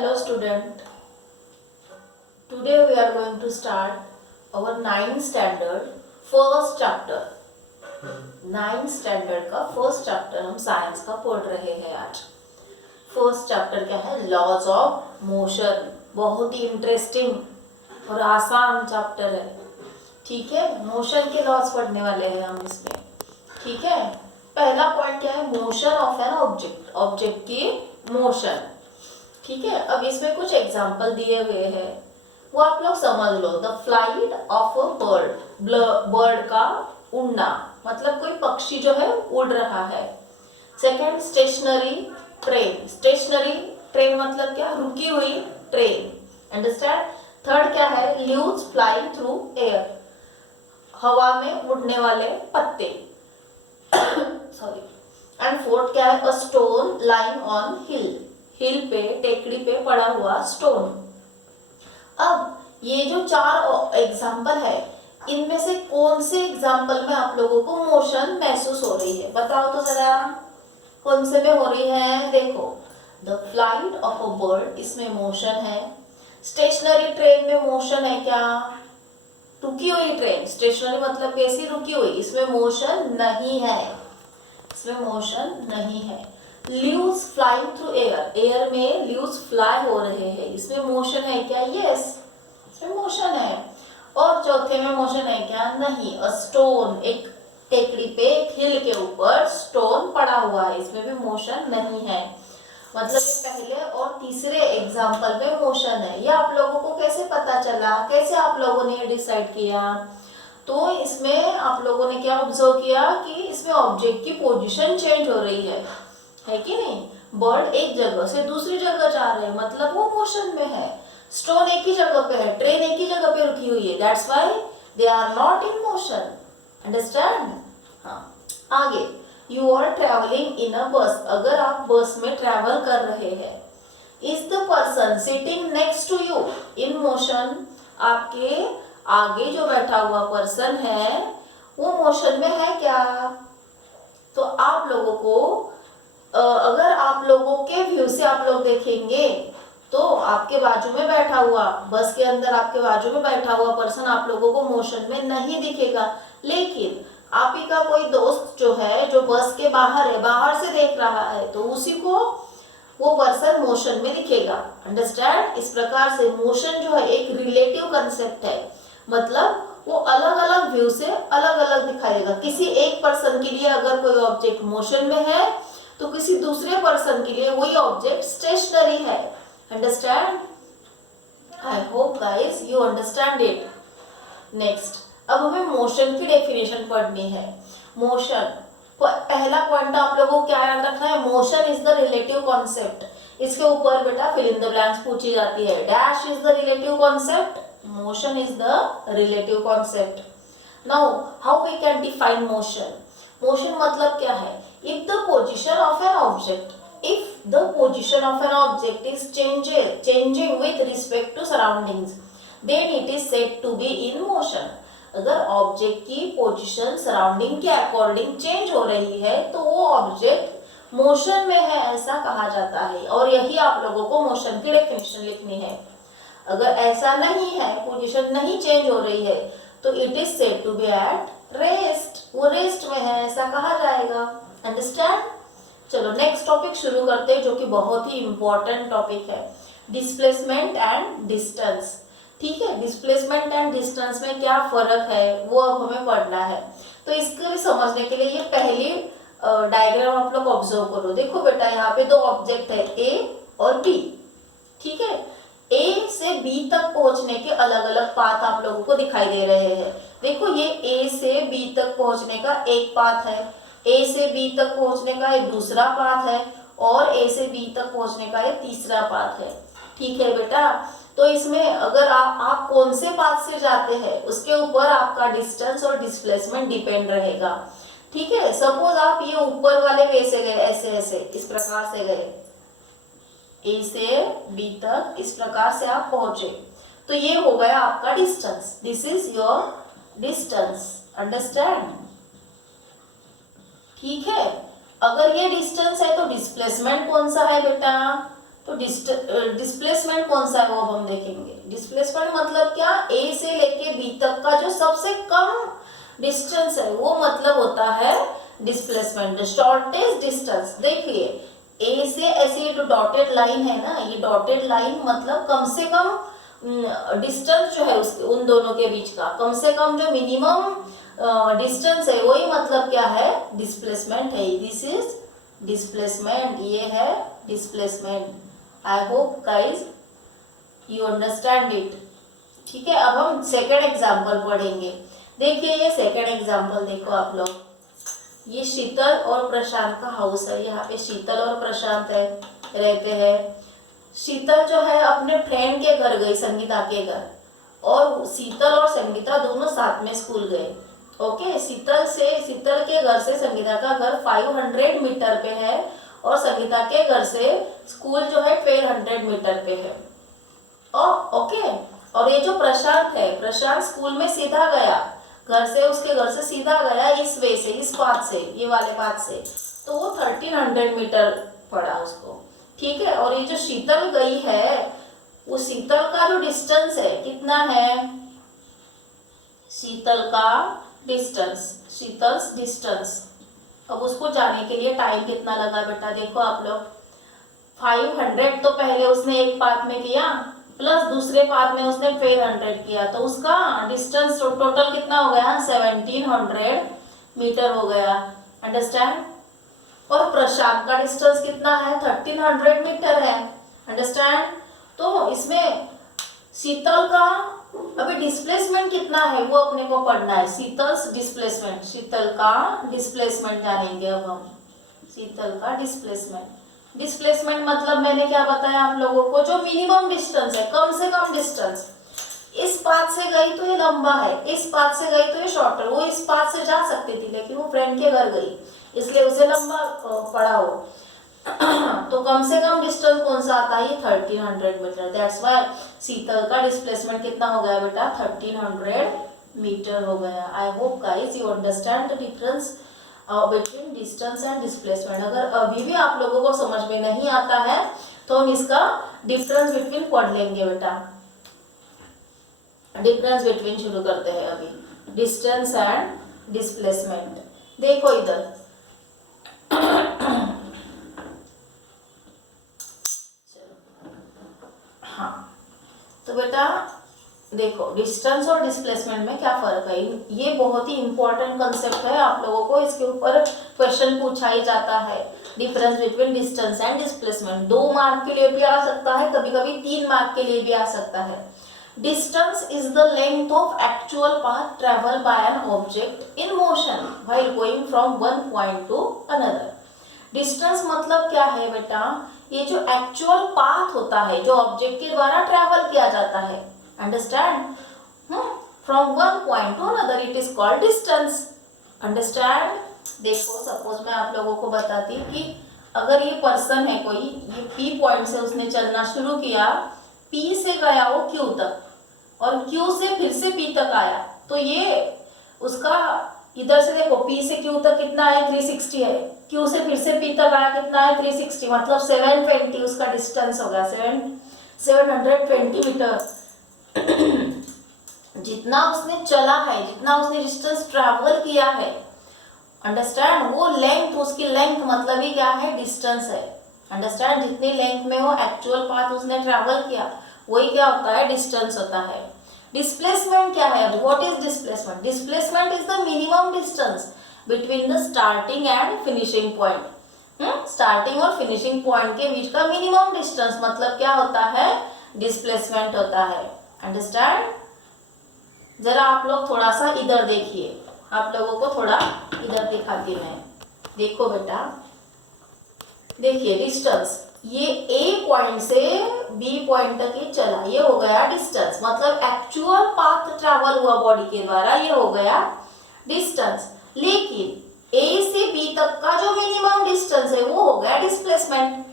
Hello student. Today we are going to start our 9th standard first chapter. 9th standard का first chapter हम science का पढ़ रहे हैं आज. फर्स्ट चैप्टर क्या है? Laws of motion. बहुत ही इंटरेस्टिंग और आसान चैप्टर है. ठीक है, मोशन के लॉज पढ़ने वाले हैं हम इसमें. ठीक है, पहला पॉइंट क्या है? Motion of an object. Object की मोशन. ठीक है, अब इसमें कुछ एग्जाम्पल दिए हुए हैं, वो आप लोग समझ लो. The flight of a bird. Bird का उड़ना, मतलब कोई पक्षी जो है उड़ रहा है. Second, stationary train. Stationary train मतलब क्या? रुकी हुई ट्रेन. अंडरस्टैंड. थर्ड क्या है? Leaves flying through air. हवा में उड़ने वाले पत्ते. सॉरी. एंड फोर्थ क्या है? A stone lying on hill. Hill पे, टेकड़ी पे पड़ा हुआ स्टोन. अब ये जो चार एग्जाम्पल है, इनमें से कौन से एग्जाम्पल में आप लोगों को मोशन महसूस हो रही है? बताओ तो जरा, कौन से में हो रही है? देखो, the flight of a bird, इसमें मोशन है. स्टेशनरी ट्रेन में मोशन है क्या? रुकी हुई ट्रेन. स्टेशनरी मतलब कैसी? रुकी हुई. इसमें मोशन नहीं है. इसमें मोशन नहीं है. Leaves flying through air. Air में लीव्स फ्लाई हो रहे हैं. इसमें मोशन है क्या? यस, इसमें मोशन है. और चौथे में मोशन है क्या? नहीं. अ स्टोन, एक टेकड़ी पे, एक हिल के ऊपर स्टोन पड़ा हुआ है. इसमें भी मोशन नहीं है. मतलब ये पहले और तीसरे एग्जाम्पल में मोशन है. ये आप लोगों को कैसे पता चला? कैसे आप लोगों ने ये डिसाइड किया? तो इसमें आप लोगों ने क्या ऑब्जर्व किया कि इसमें ऑब्जेक्ट की पोजीशन चेंज हो रही है कि नहीं? बर्ड एक जगह से दूसरी जगह जा रहे हैं, मतलब वो मोशन में है. स्टोन एक ही जगह पे है, ट्रेन एक ही जगह पे रुकी हुई है. That's why they are not in motion. Understand? हाँ, आगे. You are travelling in a bus. अगर आप बस में ट्रेवल कर रहे हैं. Is the person sitting next to you in motion. आपके आगे जो बैठा हुआ पर्सन है वो मोशन में है क्या? तो आप लोगों को अगर आप लोगों के व्यू से आप लोग देखेंगे तो आपके बाजू में बैठा हुआ, बस के अंदर आपके बाजू में बैठा हुआ पर्सन आप लोगों को मोशन में नहीं दिखेगा. लेकिन आप ही का कोई दोस्त जो है, जो बस के बाहर है, बाहर से देख रहा है, तो उसी को वो पर्सन मोशन में दिखेगा. अंडरस्टैंड? इस प्रकार से मोशन जो है एक रिलेटिव कंसेप्ट है. मतलब वो अलग अलग व्यू से अलग अलग दिखाएगा. किसी एक पर्सन के लिए अगर कोई ऑब्जेक्ट मोशन में है तो किसी दूसरे पर्सन के लिए वही ऑब्जेक्ट स्टेशनरी है. Understand? I hope guys you understand it. Next, अब हमें मोशन की डेफिनेशन पढ़नी है. मोशन, पहला पॉइंट आप लोगों को क्या याद रखना है? Motion is the relative concept. इसके ऊपर बेटा फिल इन द ब्लैंक्स पूछी जाती है. Dash is the relative concept. Motion is the relative concept. Now how we can define motion? Motion मतलब क्या है? If the position of an object is changing with respect to surroundings, then it is said to be in motion. अगर object की position surrounding के according change हो रही है तो वो ऑब्जेक्ट मोशन में है, ऐसा कहा जाता है. और यही आप लोगों को मोशन की डेफिनेशन लिखनी है. अगर ऐसा नहीं है, पोजीशन नहीं चेंज हो रही है, तो it is said to be at rest. वो रेस्ट में है, ऐसा कहा जाएगा. अंडरस्टैंड? चलो नेक्स्ट टॉपिक शुरू करते हैं, जो कि बहुत ही इंपॉर्टेंट टॉपिक है. Displacement and distance. ठीक है, डिस्प्लेसमेंट एंड डिस्टेंस में क्या फर्क है वो अब हमें पढ़ना है. तो इसको भी समझने के लिए ये पहली डायग्राम आप लोग ऑब्जर्व करो. देखो बेटा, यहाँ पे दो ऑब्जेक्ट है, ए और बी. ठीक है, ए से बी तक पहुंचने के अलग अलग पाथ आप लोगों को दिखाई दे रहे हैं. देखो, ये ए से बी तक पहुंचने का एक पाथ है, ए से बी तक पहुंचने का एक दूसरा पाथ है, और ए से बी तक पहुंचने का एक तीसरा पाथ है. ठीक है बेटा, तो इसमें अगर आप कौन से पाथ से जाते हैं उसके ऊपर आपका डिस्टेंस और डिस्प्लेसमेंट डिपेंड रहेगा. ठीक है, सपोज आप ये ऊपर वाले वे से गए, ऐसे ऐसे इस प्रकार से गए, ए से बी तक इस प्रकार से आप पहुंचे, तो ये हो गया आपका distance. This is your distance. Understand? ठीक है, अगर ये डिस्टेंस है तो डिस्प्लेसमेंट कौन सा है बेटा? तो डिस्प्लेसमेंट कौन सा है वो अब हम देखेंगे। डिस्प्लेसमेंट मतलब क्या, ए से लेके बी तक का जो सबसे कम डिस्टेंस है वो मतलब होता है डिस्प्लेसमेंट, शॉर्टेस्ट डिस्टेंस। देखिए ए से ऐसे ये जो डॉटेड लाइन है ना, ये डॉटेड लाइन मतलब कम से कम डिस्टेंस जो है उसके उन दोनों के बीच का कम से कम जो मिनिमम डिस्टेंस है वही मतलब क्या है, डिस्प्लेसमेंट है। दिस इज डिस्प्लेसमेंट, ये है displacement. I hope guys you understand it. ठीक है, अब हम सेकेंड एग्जाम्पल पढ़ेंगे। देखिए ये सेकेंड एग्जाम्पल देखो आप लोग, ये शीतल और प्रशांत का हाउस है। यहाँ पे शीतल और प्रशांत है रहते हैं। शीतल जो है अपने फ्रेंड के घर गई, संगीता के घर, और शीतल और संगीता दोनों साथ में स्कूल गए। ओके, शीतल के घर से संगीता का घर 500 मीटर पे है और संगीता के घर से स्कूल जो है 1200 मीटर पे है। ओके, और ये जो प्रशांत है, प्रशांत स्कूल में सीधा गया, घर से उसके घर से सीधा गया इस वे से, इस पाथ से, ये वाले पाथ से, तो वो 1300 मीटर पड़ा उसको। ठीक है, और ये जो शीतल गई है, वो शीतल का जो डिस्टेंस है कितना है, शीतल का डिस्टेंस, अब उसको जाने के लिए टाइम कितना लगा बेटा, देखो आप लोग 500 तो पहले उसने एक पाथ में किया, प्लस दूसरे पाथ में उसने 1200 किया, तो उसका डिस्टेंस टोटल कितना हो गया, 1700 मीटर हो गया। अंडरस्टैंड। और प्रशांत का डिस्टेंस कितना है, 1300 मीटर है। अंडरस्टैंड। तो इसमें शीतल का अभी डिस्प्लेसमेंट कितना है वो अपने को पढ़ना है। शीतल का डिस्प्लेसमेंट जानेंगे अब हम। शीतल का डिस्प्लेसमेंट मतलब मैंने क्या बताया आप लोगों को, जो मिनिमम डिस्टेंस है, कम से कम डिस्टेंस। इस पाथ से गई तो ये लंबा है, इस पाथ से गई तो ये शॉर्टर। वो इस पाथ से जा सकती थी लेकिन वो फ्रेंड के घर गई इसलिए उसे लंबा पड़ा हो। तो कम से कम डिस्टेंस कौन सा आता है, 1300 मीटर। दैट्स व्हाई शीतल का डिस्प्लेसमेंट कितना हो गया बेटा, 1300 मीटर हो गया। I hope guys you understand the difference between distance and displacement. अगर अभी भी आप लोगों को समझ में नहीं आता है तो हम इसका डिफरेंस बिटवीन पढ़ लेंगे बेटा। डिफरेंस बिटवीन शुरू करते हैं अभी, डिस्टेंस एंड डिस्प्लेसमेंट। देखो इधर हाँ, तो बेटा देखो डिस्टेंस और डिस्प्लेसमेंट में क्या फर्क है। ये बहुत ही इंपॉर्टेंट कंसेप्ट है, आप लोगों को इसके ऊपर क्वेश्चन पूछा ही जाता है। Difference between distance and displacement 2 mark के लिए भी आ सकता है, कभी कभी 3 मार्क के लिए भी आ सकता है। Distance is the length of actual path travel by an object in motion while going from one point two another. Distance मतलब क्या है बेटा, ये जो एक्चुअल पाथ होता है जो ऑब्जेक्ट के द्वारा ट्रेवल किया जाता है। Understand. From one point two another it is called distance. Understand. देखो सपोज मैं आप लोगों को बताती कि अगर ये पर्सन है कोई, ये पी पॉइंट से उसने चलना शुरू किया, पी से गया वो क्यू तक और क्यू से फिर से पी तक आया, तो ये उसका इधर से देखो पी से क्यू तक कितना है, 360 है। क्यू से फिर से पी तक आया कितना है, 360, मतलब 720 उसका डिस्टेंस हो गया, 720 मीटर। जितना उसने चला है, जितना उसने डिस्टेंस ट्रैवल किया है, अंडरस्टैंड, वो लेंथ, उसकी लेंथ मतलब ही क्या है, डिस्टेंस है। अंडरस्टैंड। जितनी लेंथ में वो एक्चुअल पाथ उसने ट्रैवल किया वही क्या होता है, डिस्टेंस होता है। डिस्प्लेसमेंट क्या है, what is displacement? Displacement is the minimum distance between the starting and finishing point. Starting और फिनिशिंग पॉइंट के बीच का मिनिमम डिस्टेंस मतलब क्या होता है, डिस्प्लेसमेंट होता है। अंडरस्टैंड। जरा आप लोग थोड़ा सा इधर देखिए, आप लोगों को थोड़ा इधर दिखाती मैं। देखो बेटा, देखिए डिस्टेंस, ये ए पॉइंट से बी पॉइंट तक ये चला, ये हो गया डिस्टेंस, मतलब एक्चुअल पाथ ट्रैवल हुआ बॉडी के द्वारा, ये हो गया डिस्टेंस। लेकिन ए से बी तक का जो मिनिमम डिस्टेंस है वो हो गया डिस्प्लेसमेंट।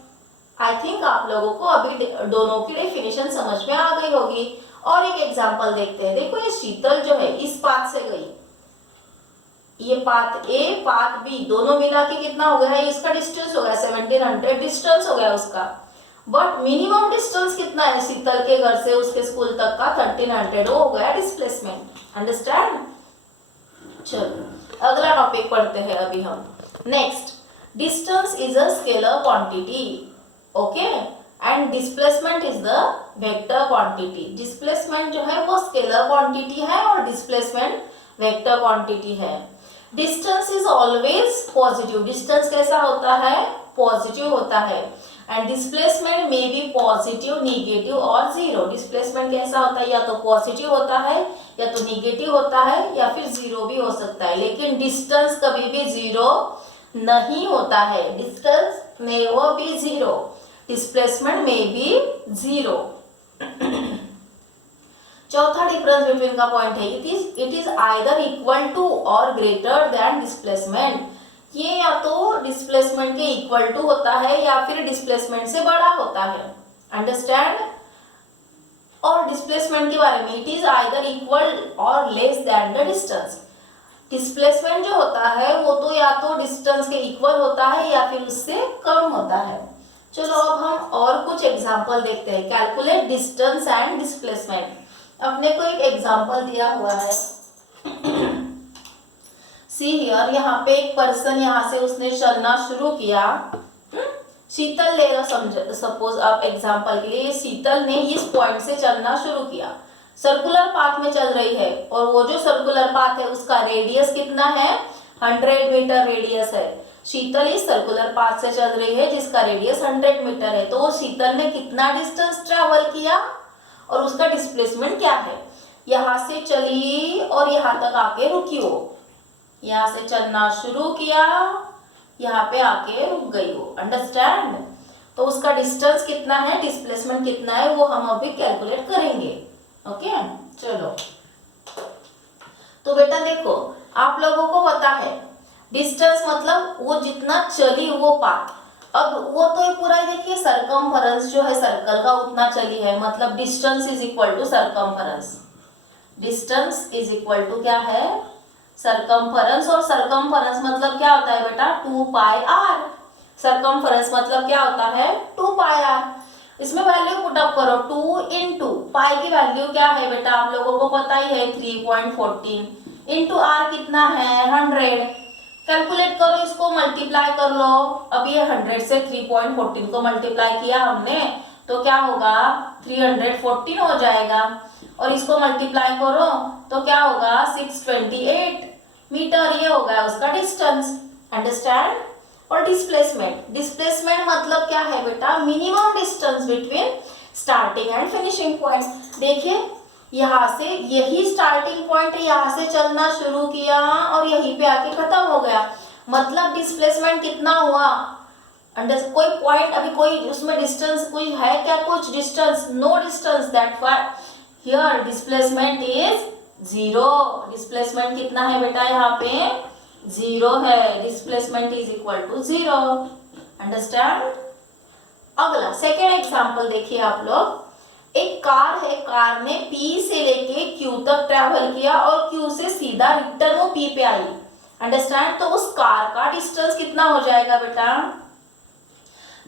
आई थिंक आप लोगों को अभी दोनों की डेफिनेशन समझ में आ गई होगी। और एक एग्जांपल देखते हैं। देखो ये शीतल जो है इस पाथ से गई, ये पाथ ए पाथ बी दोनों मिला के कितना हो गया है, इसका डिस्टेंस हो गया 1700 डिस्टेंस हो गया उसका। बट मिनिमम डिस्टेंस कितना है शीतल के घर से उसके स्कूल तक का 1300, वो हो गया डिस्प्लेसमेंट। अंडरस्टैंड। चलो अगला टॉपिक पढ़ते हैं अभी हम। Next, distance is a scalar quantity, okay, and displacement is the vector quantity. Displacement जो है वो स्केलर क्वांटिटी है और डिस्प्लेसमेंट वेक्टर क्वांटिटी है। Distance is always positive, distance कैसा होता है, पॉजिटिव होता है। एंड डिस्प्लेसमेंट में बी पॉजिटिव, निगेटिव और जीरो। डिस्प्लेसमेंट कैसा होता है, या तो पॉजिटिव होता है, या तो निगेटिव होता है, या फिर जीरो भी हो सकता है। लेकिन डिस्टेंस कभी भी जीरो नहीं होता है, distance never be zero, displacement में भी जीरो। चौथा डिफरेंस बिटवीन का पॉइंट है, it is either equal to और ग्रेटर देन डिस्प्लेसमेंट। ये या तो डिस्प्लेसमेंट के इक्वल टू होता है या फिर डिस्प्लेसमेंट से बड़ा होता है। अंडरस्टैंड। और डिस्प्लेसमेंट के बारे में, इट इज आइदर इक्वल और less than the distance. Displacement जो होता है वो तो या तो डिस्टेंस के इक्वल होता है या फिर उससे कम होता है। चलो अब हम और कुछ एग्जांपल देखते हैं। Calculate distance and displacement. अपने को एक एग्जांपल दिया हुआ है। सी हियर, यहाँ पे एक पर्सन यहाँ से उसने चलना शुरू किया। शीतल ले लो, समझ, सपोज आप एग्जांपल के लिए शीतल ने इस पॉइंट से चलना शुरू किया, सर्कुलर पाथ में चल रही है, और वो जो सर्कुलर पाथ है उसका रेडियस कितना है, 100 मीटर रेडियस है। शीतल इस सर्कुलर पाथ से चल रही है जिसका रेडियस 100 मीटर है। तो शीतल ने कितना डिस्टेंस ट्रेवल किया और उसका डिस्प्लेसमेंट क्या है। यहाँ से चली और यहाँ तक आके रुकी हो, यहाँ से चलना शुरू किया, यहाँ पे आके रुक गई हो। अंडरस्टैंड। तो उसका डिस्टेंस कितना है, डिस्प्लेसमेंट कितना है, वो हम अभी कैलकुलेट करेंगे। ओके चलो। तो बेटा देखो, आप लोगों को पता है डिस्टेंस मतलब वो जितना चली वो पाथ। अब वो तो पूरा देखिए सरकमफरेंस जो है सर्कल का उतना चली है, मतलब distance is equal to circumference. Distance is equal to क्या है, सरकमफरेंस। और सरकमफरेंस मतलब क्या होता है बेटा, 2 पाई आर। सरकमफरेंस मतलब क्या होता है, 2 पाई आर। इसमें वैल्यू पुट अप करो, 2 इंटू पाई की वैल्यू क्या है बेटा, आप लोगों को पता ही है 3.14, इंटू आर कितना है 100। कैलकुलेट करो, इसको मल्टीप्लाई कर लो। अब ये 100 से 3.14 को मल्टीप्लाई किया हमने तो क्या होगा, 314 हो जाएगा। और इसको मल्टीप्लाई करो तो क्या होगा, 628 मीटर। ये होगा उसका डिस्टेंस। अंडरस्टैंड। और डिस्प्लेसमेंट, डिस्प्लेसमेंट मतलब क्या है बेटा, minimum distance between starting and finishing point. देखिए यहाँ से यही स्टार्टिंग पॉइंट है, यहाँ से चलना शुरू किया और यहीं पे आके खत्म हो गया, मतलब डिस्प्लेसमेंट कितना हुआ। अंडर कोई पॉइंट अभी कोई उसमें डिस्टेंस कोई है क्या, कुछ distance, no distance, that why here displacement is zero. Displacement कितना है बेटा, यहाँ पे जीरो है, displacement is equal to zero. Understand. अगला सेकेंड एग्जांपल देखिए आप लोग। एक कार है, कार ने P से लेके Q तक ट्रेवल किया और Q से सीधा रिटर्न वो P पे आई। अंडरस्टैंड। तो उस कार का डिस्टेंस कितना हो जाएगा बेटा,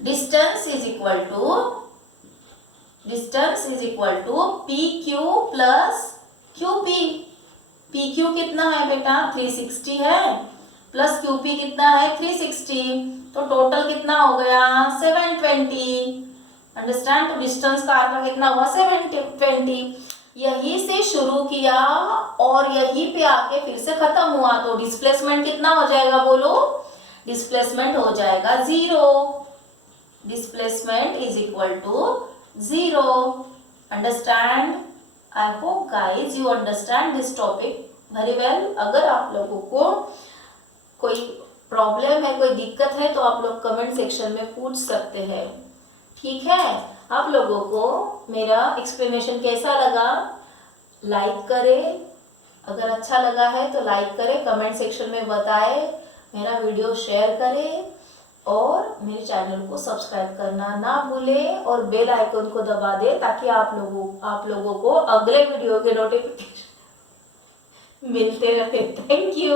distance is equal to PQ plus QP। PQ कितना है बेटा, 360 है, प्लस QP कितना है 360, तो टोटल कितना हो गया 720। अंडरस्टैंड। तो डिस्टेंस कार का कितना हुआ 720। यहीं से शुरू किया और यहीं पे आके फिर से खत्म हुआ, तो डिस्प्लेसमेंट कितना हो जाएगा बोलो, डिस्प्लेसमेंट हो जाएगा zero. Displacement is equal to zero. Understand. I hope guys you understand this topic very well. अगर आप लोगों को कोई प्रॉब्लम है, कोई दिक्कत है तो आप लोग कमेंट सेक्शन में पूछ सकते हैं। ठीक है। आप लोगों को मेरा एक्सप्लेनेशन कैसा लगा, लाइक करें, अगर अच्छा लगा है तो लाइक करें, कमेंट सेक्शन में बताएं, मेरा वीडियो शेयर करें और मेरे चैनल को सब्सक्राइब करना ना भूलें और बेल आइकन को दबा दें ताकि आप लोगों को अगले वीडियो के नोटिफिकेशन मिलते रहे। Thank you.